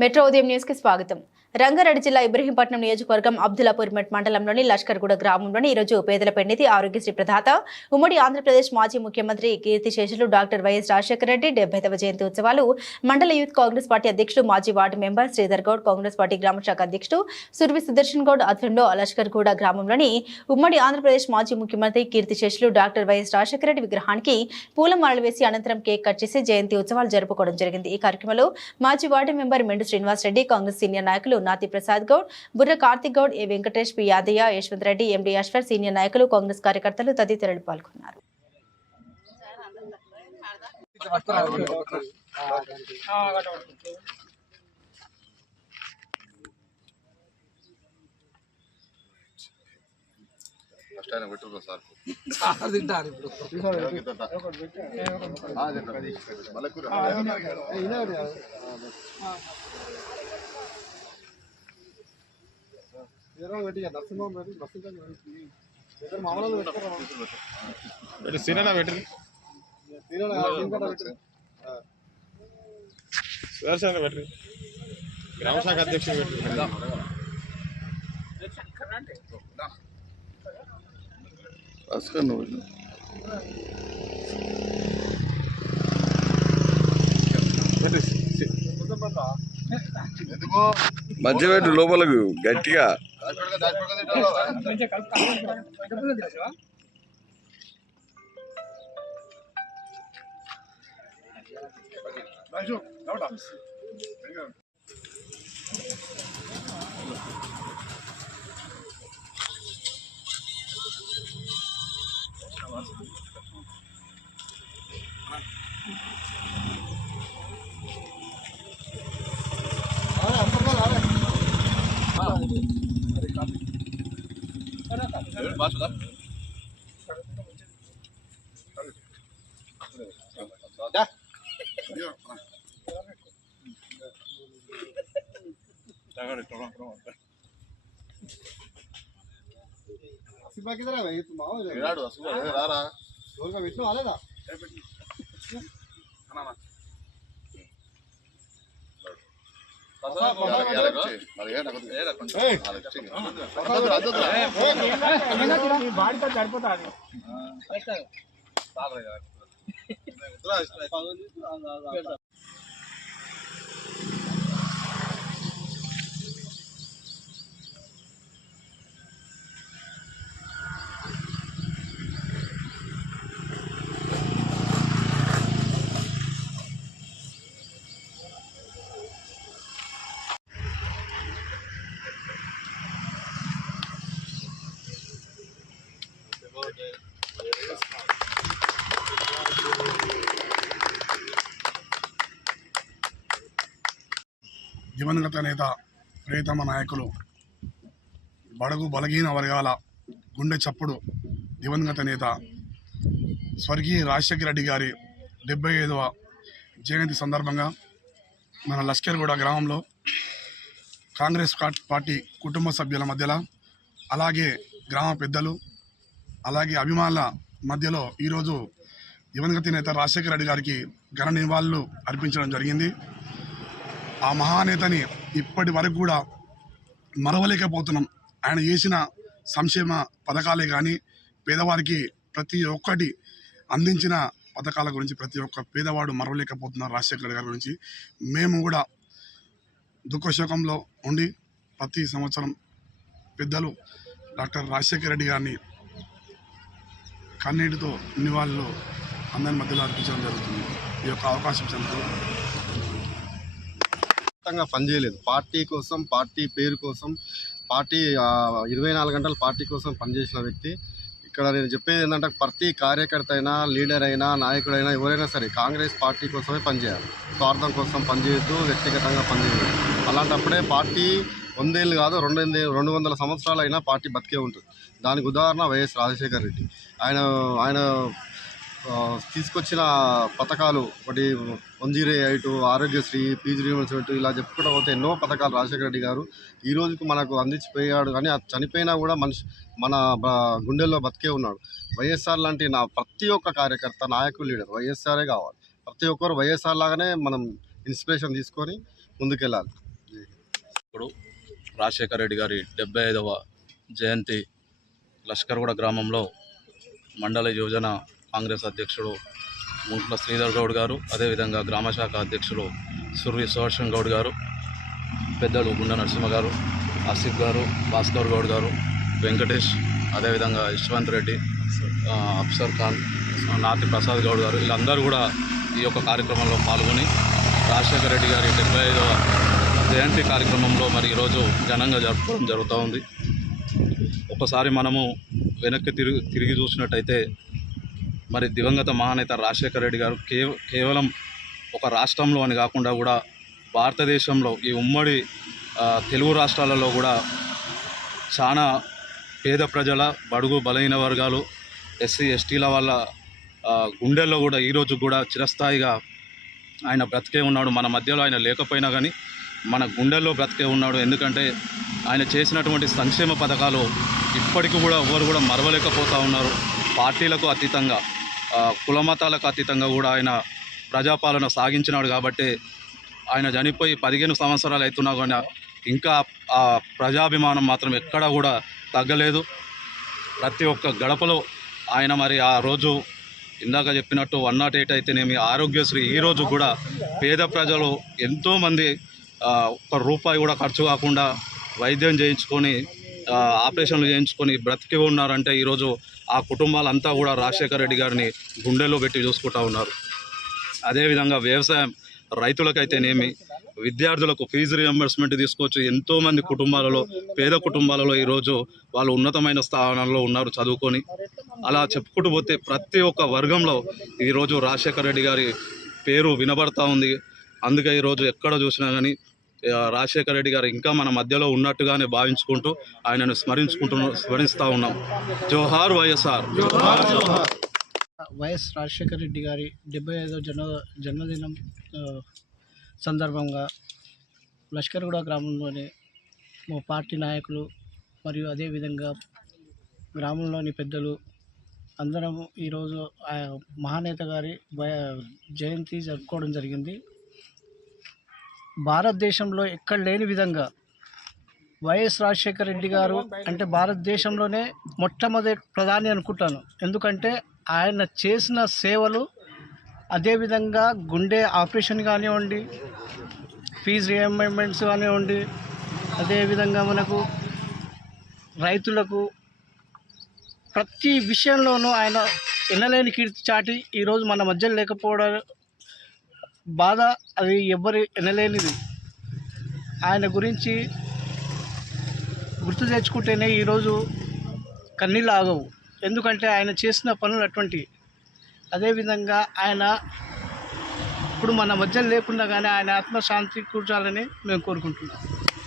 Metro ఉదయం news కి స్వాగతం. రంగారెడ్డి జిల్లా ఇబ్రహీంపట్నం నియోజకవర్గం అబ్దుల్లాపూర్ మండలంలోని లష్కర్గూడ గ్రామంలోని ఈరోజు పేదల పెన్నిధి ఆరోగ్యశ్రీ ప్రదాత ఉమ్మడి ఆంధ్రప్రదేశ్ మాజీ ముఖ్యమంత్రి కీర్తిశేషులు డాక్టర్ వైఎస్ రాజశేఖర రెడ్డి 70వ జయంతి ఉత్సవాలు మండల యూత్ కాంగ్రెస్ పార్టీ అధ్యక్షుడు మాజీ ward member Sridhar Goud, Congress party గ్రామ శాఖ అధ్యక్షుడు సుర్వి సుదర్శన్ గౌడ్ ఆధ్వర్యంలో లష్కర్గూడ గ్రామంలోని ఉమ్మడి ఆంధ్రప్రదేశ్ మాజీ ముఖ్యమంత్రి కీర్తిశేషులు డాక్టర్ వైఎస్ రాజశేఖర రెడ్డి విగ్రహానికి పూలమాలలు వేసి అనంతరం కేక్ కట్ చేసి జయంతి ఉత్సవాలు జరుపుకోవడం జరిగింది. ఈ కార్యక్రమంలో మాజీ ward member Mendu Srinivas Reddy, Congress senior నాయకులు Nathi Prasad Goud, Burra Karthik Goud, A Venkatesh, P Yadaiah, Yashwant Reddy, MD Ashwar, senior నాయకులు, కాంగ్రెస్ కార్యకర్తలు తదితరులు పాల్గొన్నారు. గ్రామ శాఖ అధ్యక్షుడు మధ్య పెట్టు లోపలకు గట్టిగా దివంగత నేత ప్రియతమ నాయకులు బడుగు బలహీన వర్గాల గుండె చప్పుడు దివంగత నేత స్వర్గీయ రాజశేఖర రెడ్డి గారి 75వ జయంతి సందర్భంగా మన లష్కర్గూడ గ్రామంలో కాంగ్రెస్ పార్టీ కుటుంబ సభ్యుల మధ్యలో, అలాగే గ్రామ పెద్దలు, అలాగే అభిమానుల మధ్యలో ఈరోజు దివంగత నేత రాజశేఖర రెడ్డి గారికి ఘన నివాళులు అర్పించడం జరిగింది. ఆ మహానేతని ఇప్పటి వరకు కూడా మరవలేకపోతున్నాం. ఆయన చేసిన సంక్షేమ పథకాలే కానీ, పేదవారికి ప్రతి ఒక్కటి అందించిన పథకాల గురించి ప్రతి ఒక్క పేదవాడు మరవలేకపోతున్నారు రాజశేఖర గారి గురించి. మేము కూడా దుఃఖశోకంలో ఉండి ప్రతి సంవత్సరం పెద్దలు డాక్టర్ రాజశేఖర రెడ్డి గారిని కన్నీటితో నివాళులు అందరి మధ్యలో అర్పించడం జరుగుతుంది. ఈ యొక్క అవకాశం పనిచేయలేదు. పార్టీ కోసం, పార్టీ పేరు కోసం, పార్టీ 24 గంటలు పార్టీ కోసం పనిచేసిన వ్యక్తి. ఇక్కడ నేను చెప్పేది ఏంటంటే, ప్రతి కార్యకర్త అయినా, లీడర్ అయినా, నాయకుడైనా, ఎవరైనా సరే కాంగ్రెస్ పార్టీ కోసమే పనిచేయాలి. స్వార్థం కోసం పనిచేయద్దు, వ్యక్తిగతంగా పనిచేయద్దు. అలాంటప్పుడే పార్టీ 100 ఏళ్ళు కాదు 200 సంవత్సరాలు అయినా పార్టీ బతికే ఉంటుంది. దానికి ఉదాహరణ వైఎస్ రాజశేఖర రెడ్డి. ఆయన తీసుకొచ్చిన పథకాలు ఒకటి 108, ఆరోగ్యశ్రీ, పీజీ యూనివర్సిటీ, ఇలా చెప్పుకుంటూ పోతే ఎన్నో పథకాలు రాజశేఖర రెడ్డి గారు ఈ రోజుకు మనకు అందించిపోయాడు. కానీ అది చనిపోయినా కూడా మన గుండెల్లో బతికే ఉన్నాడు. వైఎస్ఆర్ లాంటి ప్రతి ఒక్క కార్యకర్త, నాయకులు, లీడర్ వైఎస్ఆరే కావాలి. ప్రతి ఒక్కరు వైఎస్ఆర్ లాగానే మనం ఇన్స్పిరేషన్ తీసుకొని ముందుకెళ్ళాలి. ఇప్పుడు రాజశేఖర రెడ్డి గారి 75వ జయంతి లష్కర్గూడ గ్రామంలో మండల యోజన కాంగ్రెస్ అధ్యక్షుడు ముంట్ల శ్రీధర్ గౌడ్ గారు, అదేవిధంగా గ్రామశాఖ అధ్యక్షులు సుర్రి సుదర్శన్ గౌడ్ గారు, పెద్దలు గుండ నరసింహ గారు, ఆసిఫ్ గారు, భాస్కర్ గౌడ్ గారు, వెంకటేష్, అదేవిధంగా యశ్వంత్ రెడ్డి, అఫ్సర్ ఖాన్, నాతి ప్రసాద్ గౌడ్ గారు, వీళ్ళందరూ కూడా ఈ యొక్క కార్యక్రమంలో పాల్గొని రాజశేఖర రెడ్డి గారి 75వ జయంతి కార్యక్రమంలో మరి ఈరోజు ఘనంగా జరుపుకోవడం జరుగుతూ ఉంది. ఒకసారి మనము వెనక్కి తిరిగి చూసినట్టయితే మరి దివంగత మహానేత రాజశేఖర రెడ్డి గారు కేవలం ఒక రాష్ట్రంలో అని కాకుండా కూడా భారతదేశంలో ఈ ఉమ్మడి తెలుగు రాష్ట్రాలలో కూడా చాలా పేద ప్రజల, బడుగు బలహీన వర్గాలు, ఎస్సీ ఎస్టీల వాళ్ళ గుండెల్లో కూడా ఈరోజు కూడా చిరస్థాయిగా ఆయన బ్రతికే ఉన్నాడు. మన మధ్యలో ఆయన లేకపోయినా కానీ మన గుండెల్లో బ్రతికే ఉన్నాడు. ఎందుకంటే ఆయన చేసినటువంటి సంక్షేమ పథకాలు ఇప్పటికీ కూడా ఎవరు కూడా మరవలేకపోతూ ఉన్నారు. పార్టీలకు అతీతంగా, కులమతాలకు అతీతంగా కూడా ఆయన ప్రజాపాలన సాగించినాడు. కాబట్టి ఆయన చనిపోయి 15 సంవత్సరాలు అవుతున్నా కానీ ఇంకా ఆ ప్రజాభిమానం మాత్రం ఎక్కడా కూడా తగ్గలేదు. ప్రతి ఒక్క గడపలో ఆయన మరి ఆ రోజు ఇందాక చెప్పినట్టు 108 అయితేనేమి, ఆరోగ్యశ్రీ, ఈరోజు కూడా పేద ప్రజలు ఎంతోమంది ఒక్క రూపాయి కూడా ఖర్చు కాకుండా వైద్యం చేయించుకొని, ఆపరేషన్లు చేయించుకొని బ్రతికి ఉన్నారంటే ఈరోజు ఆ కుటుంబాలంతా కూడా రాజశేఖర రెడ్డి గారిని గుండెల్లో పెట్టి చూసుకుంటూ ఉన్నారు. అదేవిధంగా వ్యవసాయం, రైతులకైతేనేమి, విద్యార్థులకు ఫీజు రియంబర్స్మెంట్ తీసుకొచ్చి ఎంతోమంది కుటుంబాలలో, పేద కుటుంబాలలో ఈరోజు వాళ్ళు ఉన్నతమైన స్థానంలో ఉన్నారు చదువుకొని. అలా చెప్పుకుంటూ పోతే ప్రతి ఒక్క వర్గంలో ఈరోజు రాజశేఖర రెడ్డి గారి పేరు వినబడతా ఉంది. అందుకే ఈరోజు ఎక్కడ చూసినా కానీ రాజశేఖర రెడ్డి గారు ఇంకా మన మధ్యలో ఉన్నట్టుగానే భావించుకుంటూ ఆయనను స్మరిస్తూ ఉన్నాం. జోహార్ వైఎస్ఆర్. వైఎస్ రాజశేఖర రెడ్డి గారి 75వ జన్మదినం సందర్భంగా లష్కర్గూడ గ్రామంలోని మా పార్టీ నాయకులు మరియు అదేవిధంగా గ్రామంలోని పెద్దలు అందరం ఈరోజు మహానేత గారి జయంతి జరుపుకోవడం జరిగింది. భారతదేశంలో ఎక్కడ లేని విధంగా వైఎస్ రాజశేఖర రెడ్డి గారు అంటే భారతదేశంలోనే మొట్టమొదటి ప్రధాని అనుకుంటాను. ఎందుకంటే ఆయన చేసిన సేవలు, అదేవిధంగా గుండె ఆపరేషన్ కానివ్వండి, ఫీజు రియంబర్స్మెంట్స్ కానివ్వండి, అదేవిధంగా మనకు రైతులకు ప్రతి విషయంలోనూ ఆయన ఎనలేని కీర్తి చాటి ఈరోజు మన మధ్య లేకపోవడం బాధ, అది ఎవ్వరి ఎనలేనిది. ఆయన గురించి గుర్తు తెచ్చుకుంటేనే ఈరోజు కన్నీళ్ళు ఆగవు. ఎందుకంటే ఆయన చేసిన పనులు అటువంటివి. అదేవిధంగా ఆయన ఇప్పుడు మన మధ్య లేకుండా కానీ ఆయన ఆత్మశాంతి కూర్చాలని మేము కోరుకుంటున్నాం.